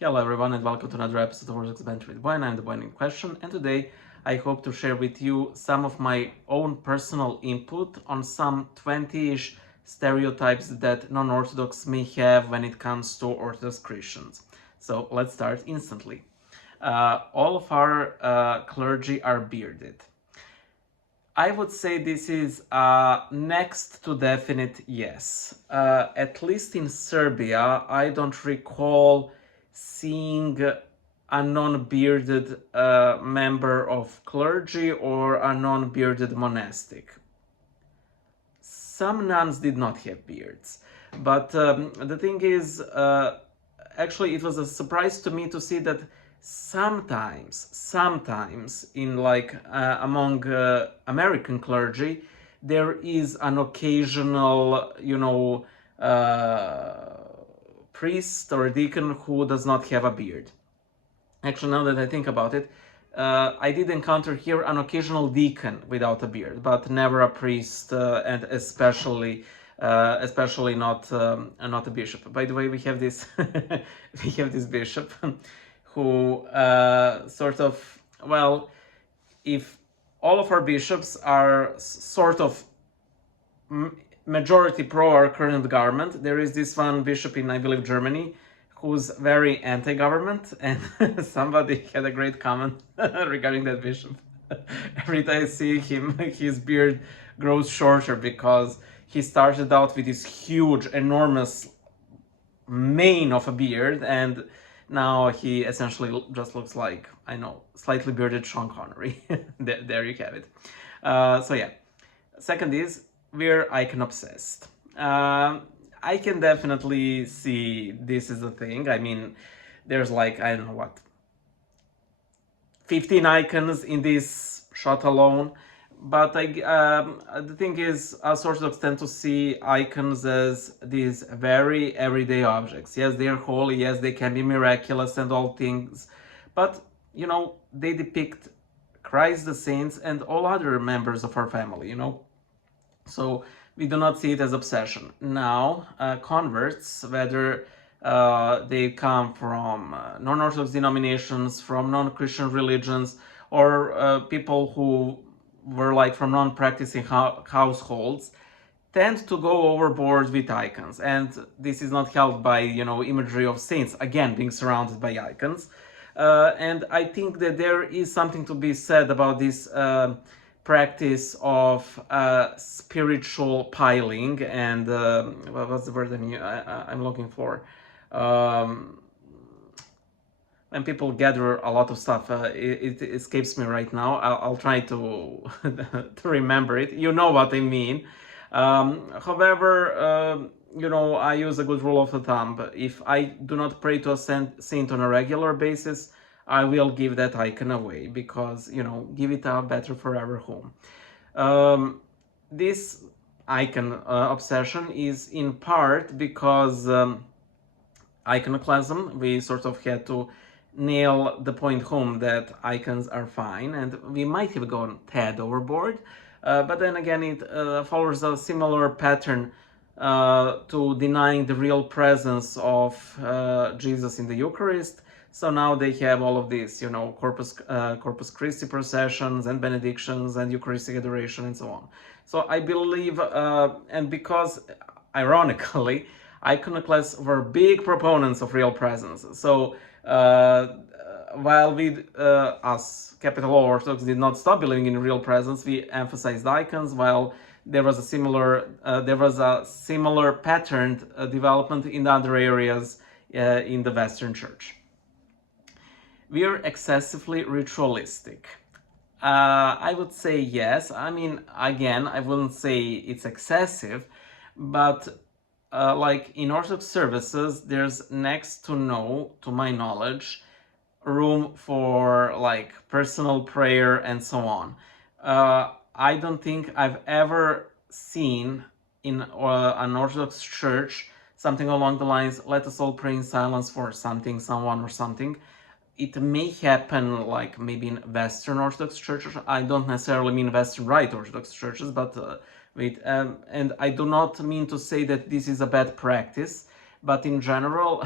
Hello everyone and welcome to another episode of Orthodox Banter with Boyan. I'm the Boyan in question, and today I hope to share with you some of my own personal input on some 20-ish stereotypes that non-Orthodox may have when it comes to Orthodox Christians. So let's start instantly. All of our clergy are bearded. I would say this is next to definite yes. At least in Serbia, I don't recall seeing a non-bearded member of clergy or a non-bearded monastic. Some nuns did not have beards, but the thing is, actually, it was a surprise to me to see that sometimes in among American clergy, there is an occasional, priest or deacon who does not have a beard. Actually, now that I think about it, I did encounter here an occasional deacon without a beard, but never a priest, and especially not a bishop. By the way, we have this we have this bishop who sort of, well, if all of our bishops are sort of majority pro our current government, there is this one bishop in, I believe, Germany, who's very anti-government, and somebody had a great comment regarding that bishop. Every time I see him, his beard grows shorter because he started out with this huge, enormous mane of a beard, and now he essentially just looks like, I know, slightly bearded Sean Connery. There you have it. So yeah. Second is, we're icon obsessed. I can definitely see this is a thing. I mean, there's like, I don't know what, 15 icons in this shot alone. But the thing is, us Orthodox tend to see icons as these very everyday objects. Yes, they are holy. Yes, they can be miraculous and all things. But, they depict Christ, the saints, and all other members of our family, So we do not see it as obsession. Now, converts, whether they come from non-Orthodox denominations, from non-Christian religions, or people who were like from non-practicing households, tend to go overboard with icons. And this is not helped by, imagery of saints, again, being surrounded by icons. And I think that there is something to be said about this practice of spiritual piling and what's the word I'm looking for? When people gather a lot of stuff, it escapes me right now. I'll try to to remember it. You know what I mean. However, I use a good rule of thumb. If I do not pray to a saint on a regular basis, I will give that icon away because, give it a better forever home. This icon obsession is in part because iconoclasm, we sort of had to nail the point home that icons are fine, and we might have gone tad overboard, but then again it follows a similar pattern to denying the real presence of Jesus in the Eucharist. So now they have all of these, Corpus Christi processions and benedictions and Eucharistic adoration and so on. So I believe, and because, ironically, iconoclasts were big proponents of real presence. So while we, us capital O Orthodox, did not stop believing in real presence, we emphasized icons, while there was a similar patterned development in other areas in the Western Church. We are excessively ritualistic. I would say yes. I mean, again, I wouldn't say it's excessive, but like in Orthodox services, there's next to no, to my knowledge, room for like personal prayer and so on. I don't think I've ever seen in an Orthodox church something along the lines, let us all pray in silence for something, someone, or something. It may happen like maybe in Western Orthodox churches. I don't necessarily mean Western Rite Orthodox churches, but and I do not mean to say that this is a bad practice, but in general,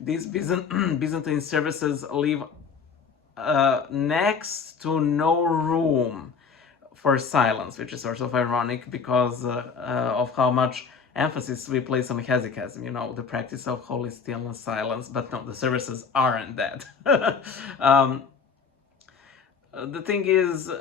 these Byzantine services leave next to no room for silence, which is sort of ironic because of how much emphasis we place on hesychasm, you know, the practice of holy stillness, silence, but no, the services aren't that. The thing is,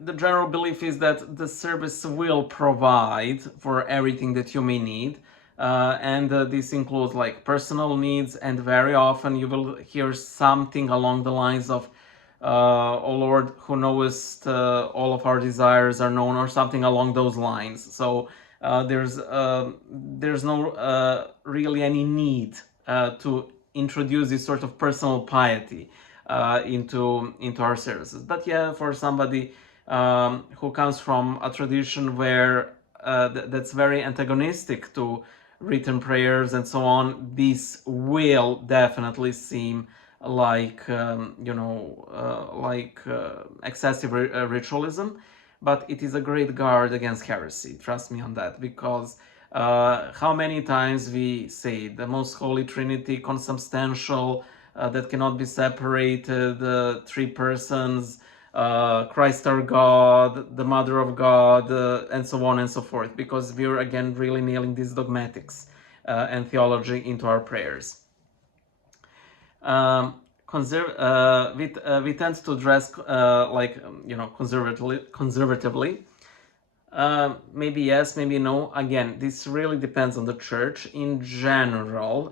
the general belief is that the service will provide for everything that you may need, and this includes like personal needs, and very often you will hear something along the lines of "O Lord, who knowest all of our desires are known," or something along those lines. So there's no really any need to introduce this sort of personal piety into our services. But yeah, for somebody who comes from a tradition where that's very antagonistic to written prayers and so on, this will definitely seem like excessive ritualism, but it is a great guard against heresy. Trust me on that, because how many times we say the most holy Trinity, consubstantial, that cannot be separated, three persons, Christ our God, the Mother of God, and so on and so forth, because we're again really nailing these dogmatics and theology into our prayers. We tend to dress conservatively. Maybe yes, maybe no. Again, this really depends on the church. In general,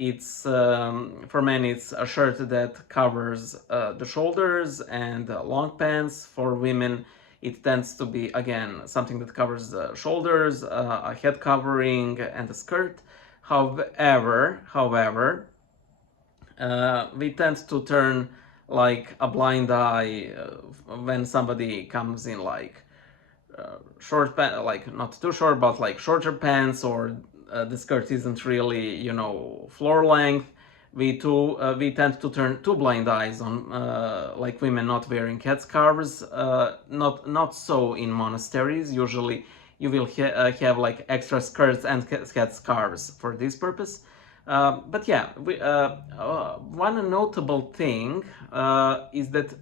it's for men it's a shirt that covers the shoulders and long pants. For women, it tends to be again something that covers the shoulders, a head covering, and a skirt. However, we tend to turn like a blind eye when somebody comes in like short pants, like not too short, but like shorter pants, or the skirt isn't really, you know, floor length. We tend to turn two blind eyes on like women not wearing headscarves. Not so in monasteries. Usually you will have like extra skirts and headscarves for this purpose. But yeah, one notable thing is that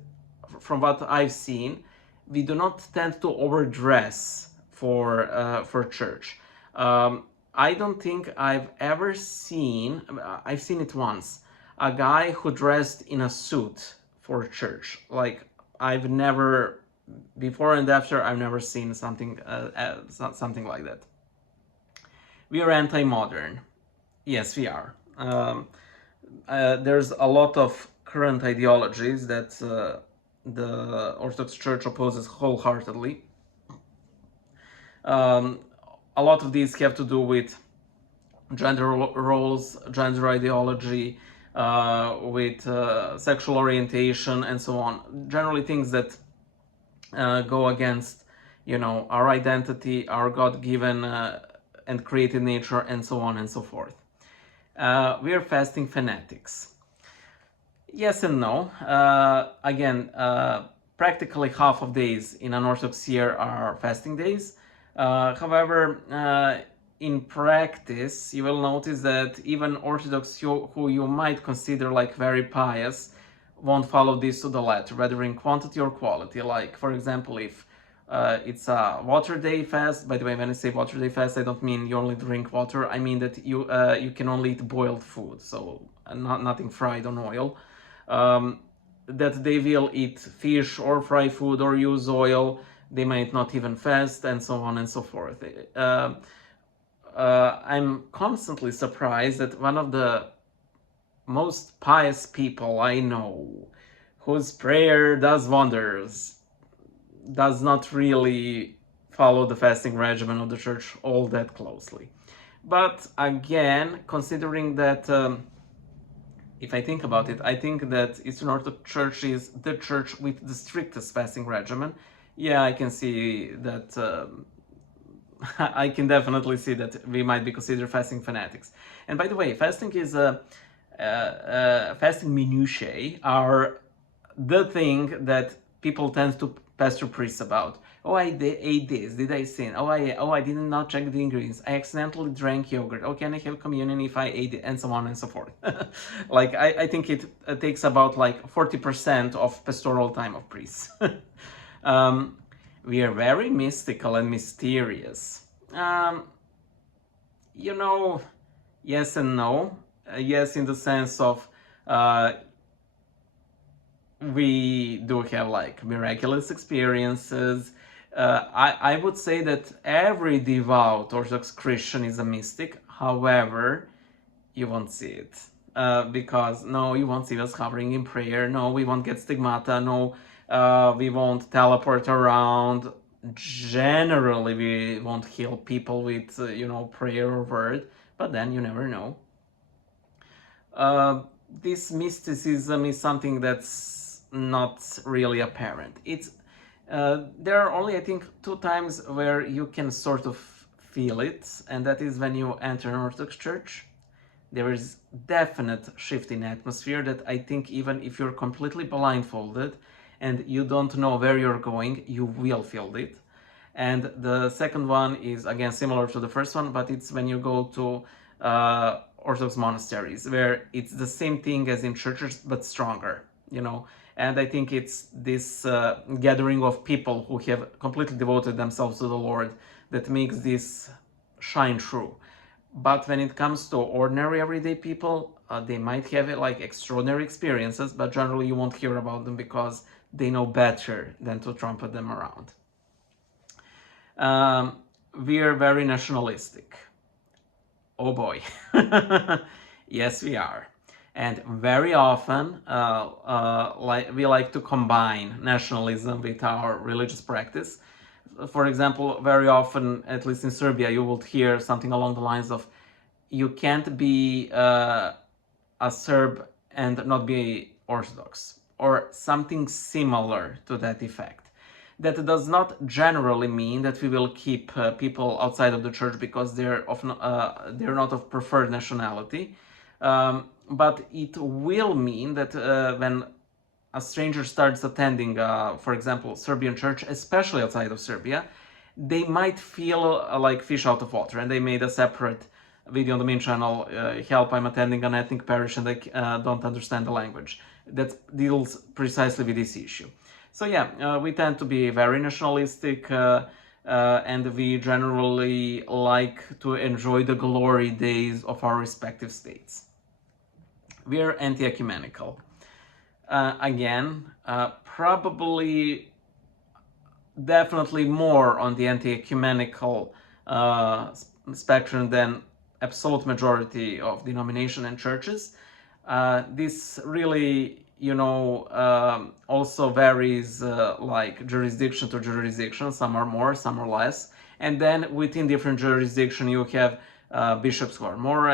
from what I've seen, we do not tend to overdress for church. I don't think I've ever seen, I've seen it once, a guy who dressed in a suit for church. Like, I've never, before and after, I've never seen something like that. We are anti-modern. Yes, we are. There's a lot of current ideologies that the Orthodox Church opposes wholeheartedly. A lot of these have to do with gender roles, gender ideology, with sexual orientation, and so on. Generally things that go against, you know, our identity, our God-given and created nature, and so on and so forth. We are fasting fanatics. Yes and no. Again, practically half of days in an Orthodox year are fasting days. However, in practice, you will notice that even Orthodox who you might consider like very pious won't follow this to the letter, whether in quantity or quality. Like, for example, if it's a water day fast. By the way, when I say water day fast, I don't mean you only drink water. I mean that you can only eat boiled food, so nothing fried on oil. That they will eat fish or fry food or use oil. They might not even fast, and so on and so forth. I'm constantly surprised that one of the most pious people I know, whose prayer does wonders, does not really follow the fasting regimen of the church all that closely. But again, considering that, if I think about it, I think that Eastern Orthodox Church is the church with the strictest fasting regimen. Yeah, I can see that, I can definitely see that we might be considered fasting fanatics. And by the way, fasting is fasting minutiae are the thing that people tend to pastor priests about. Oh, I ate this. Did I sin? Oh, I did not check the ingredients. I accidentally drank yogurt. Oh, can I have communion if I ate it? And so on and so forth. Like, I think it takes about like 40% of pastoral time of priests. We are very mystical and mysterious. You know, yes and no. Yes, in the sense of we do have like miraculous experiences. I would say that every devout Orthodox Christian is a mystic. However, you won't see it. Because no, you won't see us hovering in prayer. No, we won't get stigmata. No, we won't teleport around. Generally, we won't heal people with, prayer or word. But then you never know. This mysticism is something that's not really apparent. There are only, I think, 2 times where you can sort of feel it, and that is when you enter an Orthodox church. There is definite shift in atmosphere that I think even if you're completely blindfolded and you don't know where you're going, you will feel it. And the second one is, again, similar to the first one, but it's when you go to Orthodox monasteries, where it's the same thing as in churches, but stronger, And I think it's this gathering of people who have completely devoted themselves to the Lord that makes this shine through. But when it comes to ordinary everyday people, they might have like extraordinary experiences, but generally you won't hear about them because they know better than to trumpet them around. We are very nationalistic. Oh boy. Yes, we are. And very often we like to combine nationalism with our religious practice. For example, very often, at least in Serbia, you will hear something along the lines of, you can't be a Serb and not be Orthodox, or something similar to that effect. That does not generally mean that we will keep people outside of the church because they're not of preferred nationality, but it will mean that when a stranger starts attending, for example, Serbian church, especially outside of Serbia, they might feel like fish out of water, and they made a separate video on the main channel, help, I'm attending an ethnic parish and I don't understand the language. That deals precisely with this issue. So yeah, we tend to be very nationalistic, and we generally like to enjoy the glory days of our respective states. We are anti-ecumenical. Again, probably definitely more on the anti-ecumenical spectrum than absolute majority of denomination and churches. This really, also varies like jurisdiction to jurisdiction. Some are more, some are less. And then within different jurisdiction, you have bishops who are more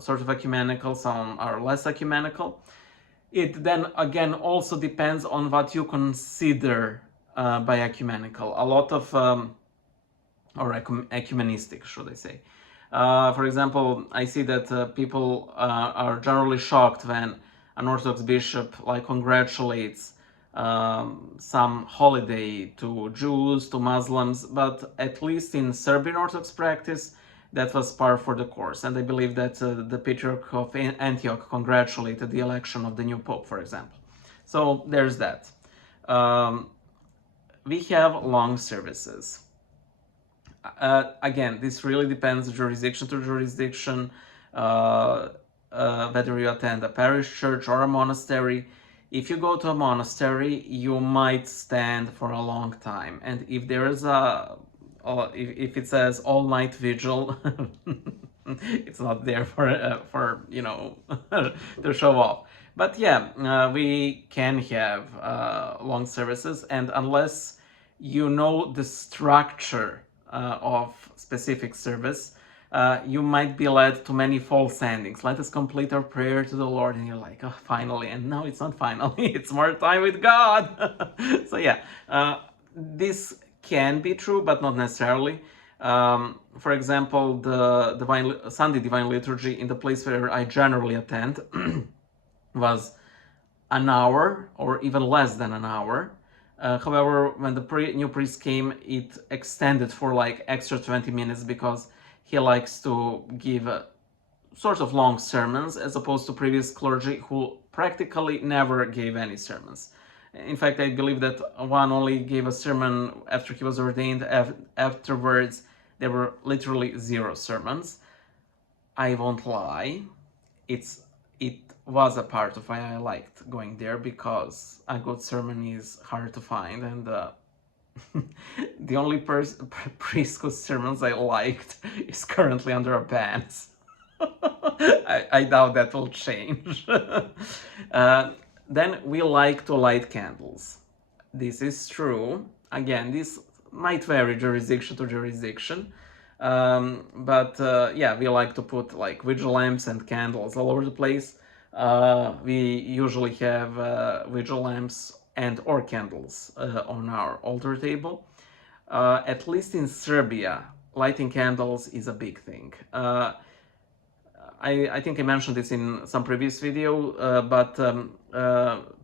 sort of ecumenical, some are less ecumenical. It then again also depends on what you consider by ecumenical. A lot of, or ecumenistic, should I say. For example, I see that people are generally shocked when an Orthodox bishop congratulates some holiday to Jews, to Muslims, but at least in Serbian Orthodox practice, that was par for the course. And I believe that the Patriarch of Antioch congratulated the election of the new Pope, for example. So there's that. We have long services. Again, this really depends jurisdiction to jurisdiction, whether you attend a parish church or a monastery. If you go to a monastery, you might stand for a long time. And if there is if it says all-night vigil, it's not there for to show off. But yeah, we can have long services, and unless you know the structure of specific service, you might be led to many false endings. Let us complete our prayer to the Lord, and you're like, oh, finally. And no, it's not finally. It's more time with God. So yeah, this can be true, but not necessarily. For example, the Sunday Divine Liturgy in the place where I generally attend was an hour or even less than an hour. However, when the new priest came, it extended for like extra 20 minutes because he likes to give sort of long sermons as opposed to previous clergy who practically never gave any sermons. In fact, I believe that one only gave a sermon after he was ordained. Afterwards, there were literally 0 sermons. I won't lie, it was a part of why I liked going there, because a good sermon is hard to find, and the only priest whose sermons I liked is currently under a ban. I doubt that will change. Then we like to light candles. This is true. Again, this might vary jurisdiction to jurisdiction. But yeah, we like to put like vigil lamps and candles all over the place. We usually have vigil lamps and or candles on our altar table. At least in Serbia, lighting candles is a big thing. I think I mentioned this in some previous video, but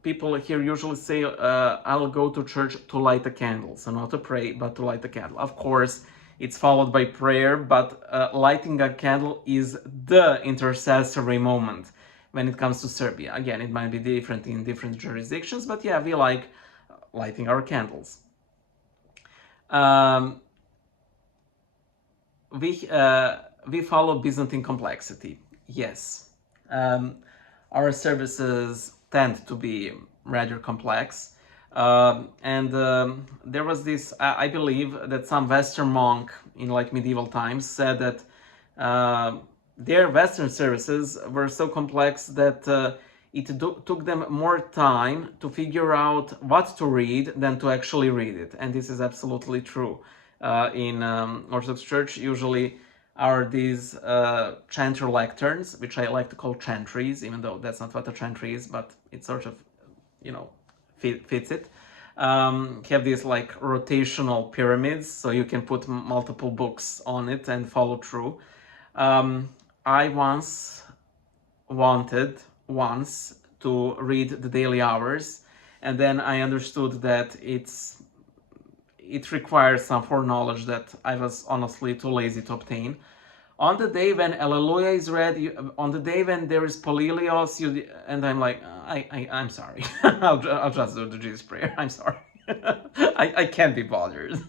people here usually say, I'll go to church to light a candle. So not to pray, but to light a candle. Of course, it's followed by prayer, but lighting a candle is the intercessory moment when it comes to Serbia. Again, it might be different in different jurisdictions, but yeah, we like lighting our candles. We follow Byzantine Complexity. Yes. Our services tend to be rather complex. And there was this, I believe that some Western monk in like medieval times said that their Western services were so complex that it took them more time to figure out what to read than to actually read it. And this is absolutely true. In Orthodox Church, usually are these chanter lecterns, which I like to call chantries, even though that's not what a chantry is, but it sort of, you know, fits it. Have these like rotational pyramids, so you can put multiple books on it and follow through. I once wanted to read the daily hours, and then I understood that it requires some foreknowledge that I was honestly too lazy to obtain. On the day when Alleluia is read, on the day when there is Polilios, and I'm like, I'm sorry, I'll just do the Jesus prayer, I'm sorry. I can't be bothered.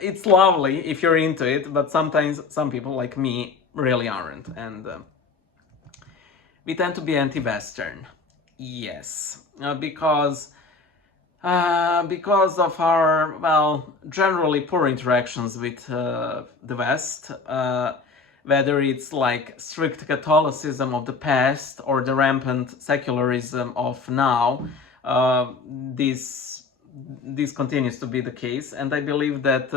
It's lovely if you're into it, but sometimes some people like me really aren't, and we tend to be anti-Western. Yes, because of our, well, generally poor interactions with the West, whether it's like strict Catholicism of the past or the rampant secularism of now, this continues to be the case. And I believe that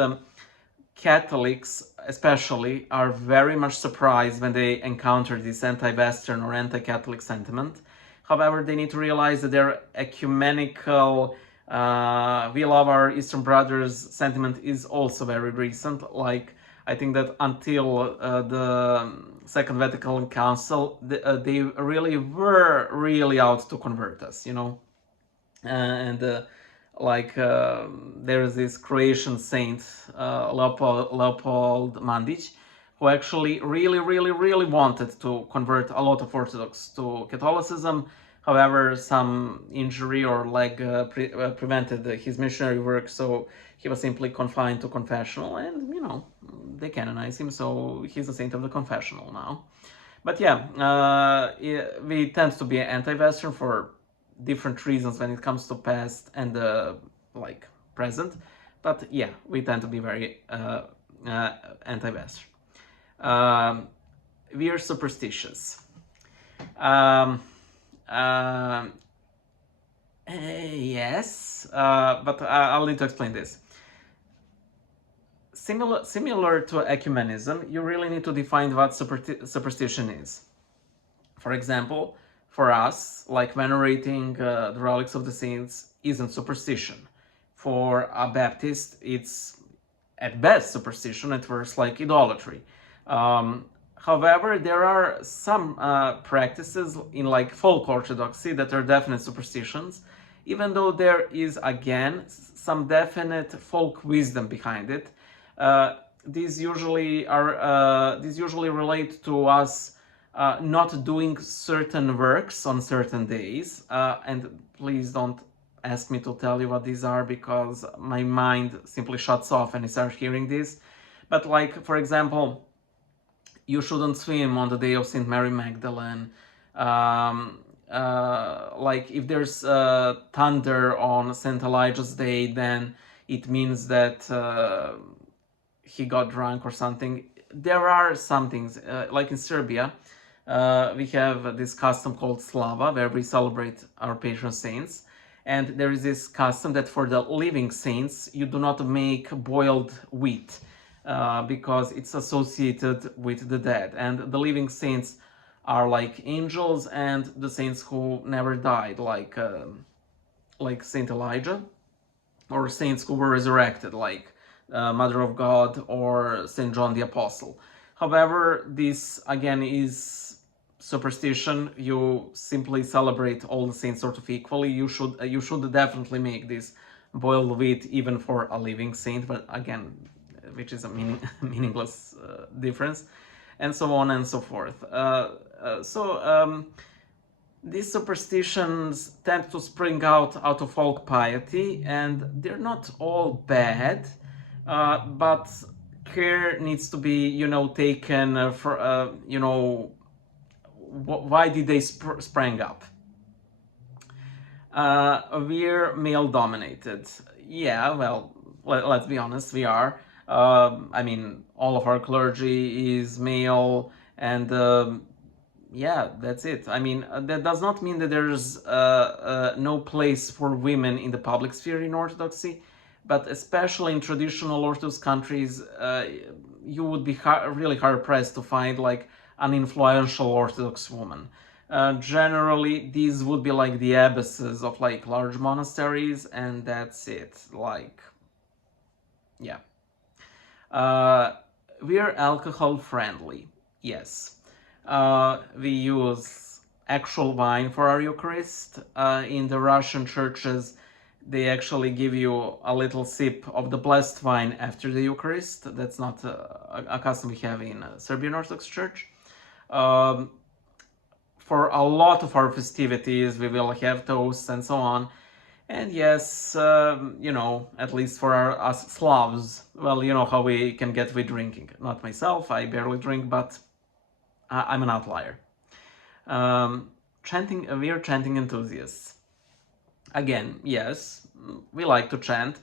Catholics especially are very much surprised when they encounter this anti-Western or anti-Catholic sentiment. However, they need to realize that their ecumenical we love our Eastern brothers sentiment is also very recent. Like, I think that until the Second Vatican Council, they really were really out to convert us, you know. And there is this Croatian saint, Leopold Mandić, who actually really wanted to convert a lot of Orthodox to Catholicism. However, some injury or leg prevented his missionary work, so he was simply confined to confessional, and, you know, they canonized him, so he's a saint of the confessional now. But yeah, we tend to be anti-Western for different reasons when it comes to past and like present. But yeah, we tend to be very anti-Western. We are superstitious. Yes, but I'll need to explain this. Similar to ecumenism, you really need to define what superstition is. For example, for us, like venerating the relics of the saints isn't superstition. For a Baptist, it's at best superstition, at worst like idolatry. However, there are some practices in like folk orthodoxy that are definite superstitions. even though there is again some definite folk wisdom behind it. These usually relate to us not doing certain works on certain days, and please don't ask me to tell you what these are, because my mind simply shuts off when I start hearing this. But like, for example, you shouldn't swim on the day of St. Mary Magdalene. Like if there's thunder on St. Elijah's Day, then it means that he got drunk or something. There are some things, like in Serbia, we have this custom called Slava, where we celebrate our patron saints. And there is this custom that for the living saints, you do not make boiled wheat, because it's associated with the dead. And the living saints are like angels, and the saints who never died, like Saint Elijah, or saints who were resurrected, like Mother of God or Saint John the Apostle. However, this again is superstition. You simply celebrate all the saints sort of equally. You should definitely make this boiled wheat even for a living saint, but again, which is a meaningless difference, and so on and so forth. These superstitions tend to spring out of folk piety, and they're not all bad, but care needs to be, taken for, why did they spring up? We're male-dominated. Yeah, well, let's be honest, we are. I mean, all of our clergy is male, and yeah, that's it. I mean, that does not mean that there's no place for women in the public sphere in Orthodoxy, but especially in traditional Orthodox countries, you would be really hard-pressed to find like an influential Orthodox woman. Generally, these would be like the abbesses of like large monasteries, and that's it. Like, yeah. We are alcohol-friendly, yes. We use actual wine for our Eucharist. In the Russian churches, they actually give you a little sip of the blessed wine after the Eucharist. That's not a custom we have in Serbian Orthodox Church. For a lot of our festivities, we will have toasts and so on. And yes, at least for us Slavs, well, you know how we can get with drinking. Not myself, I barely drink, but I'm an outlier. We are chanting enthusiasts. Again, yes, we like to chant.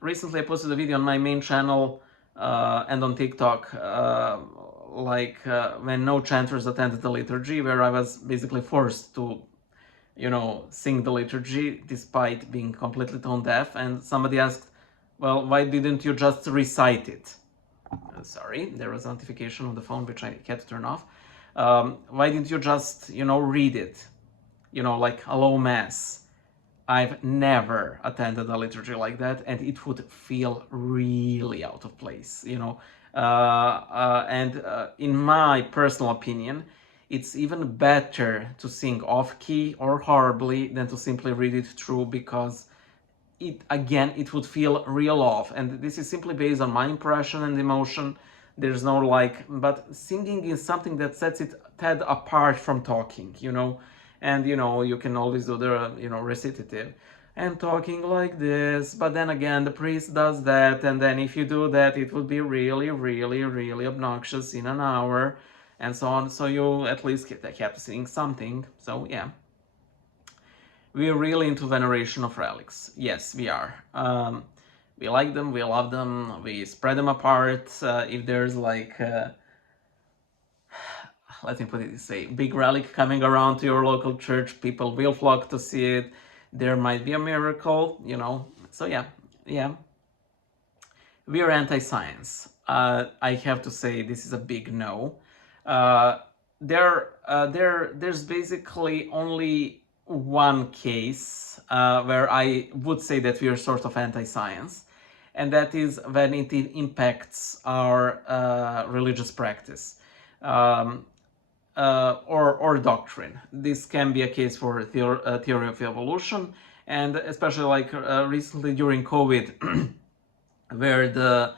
Recently I posted a video on my main channel and on TikTok, when no chanters attended the liturgy, where I was basically forced to, sing the liturgy despite being completely tone deaf. And somebody asked, well, why didn't you just recite it? Sorry, there was a notification on the phone which I had to turn off. Why didn't you just, read it? Like a low mass. I've never attended a liturgy like that, and it would feel really out of place, and in my personal opinion, it's even better to sing off-key or horribly than to simply read it through, because it would feel real off. And this is simply based on my impression and emotion. There's no but singing is something that sets it tad apart from talking, and you can always do the recitative and talking like this, but then again the priest does that, and then if you do that it would be really, really, really obnoxious in an hour, and so on. So you at least have to sing something. So yeah, we're really into veneration of relics. Yes, we are. We like them, we love them, we spread them apart. If there's let me put it this way, big relic coming around to your local church, people will flock to see it. There might be a miracle, So yeah. We are anti-science. I have to say this is a big no. There's basically only one case where I would say that we are sort of anti-science, and that is when it impacts our religious practice. or doctrine. This can be a case for theory of evolution, and especially like recently during COVID, where the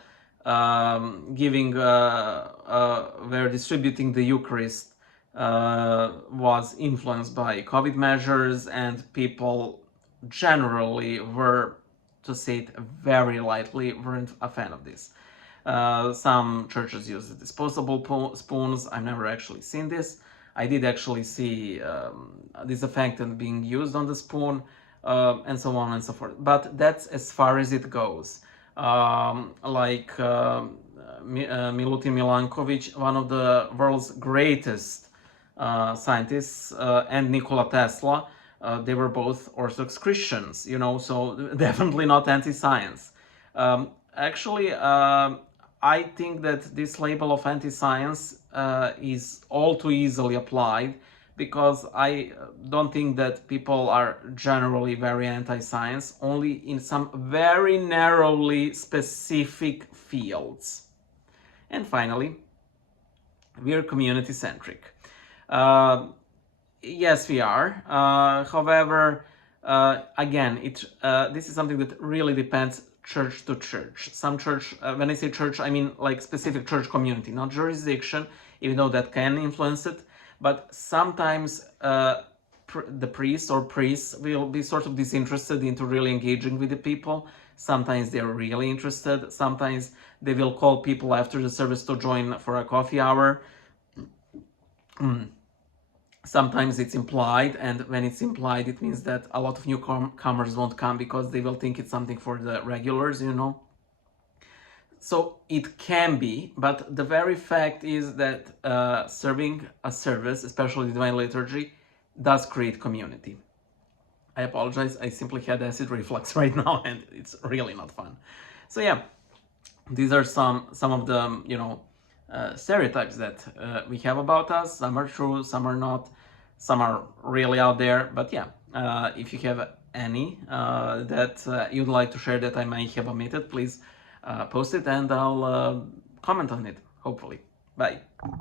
where distributing the Eucharist was influenced by COVID measures, and people generally were, to say it very lightly, weren't a fan of this. Some churches use disposable spoons. I've never actually seen this. I did actually see disinfectant being used on the spoon, and so on and so forth. But that's as far as it goes. Milutin Milankovic, one of the world's greatest scientists, and Nikola Tesla, they were both Orthodox Christians, you know, so definitely not anti-science. Actually, I think that this label of anti-science is all too easily applied, because I don't think that people are generally very anti-science, only in some very narrowly specific fields. And finally, we are community-centric. Yes, we are. However, again, this is something that really depends church to church. Some church, when I say church, I mean like specific church community, not jurisdiction, even though that can influence it. But sometimes the priest or priests will be sort of disinterested into really engaging with the people. Sometimes they're really interested. Sometimes they will call people after the service to join for a coffee hour. Sometimes it's implied, and when it's implied, it means that a lot of newcomers won't come because they will think it's something for the regulars, you know. So it can be, but the very fact is that serving a service, especially the Divine Liturgy, does create community. I apologize, I simply had acid reflux right now, and it's really not fun. So yeah, these are some of the, you know, stereotypes that we have about us. Some are true, some are not, some are really out there. But yeah, if you have any that you'd like to share that I may have omitted, please post it and I'll comment on it, hopefully. Bye.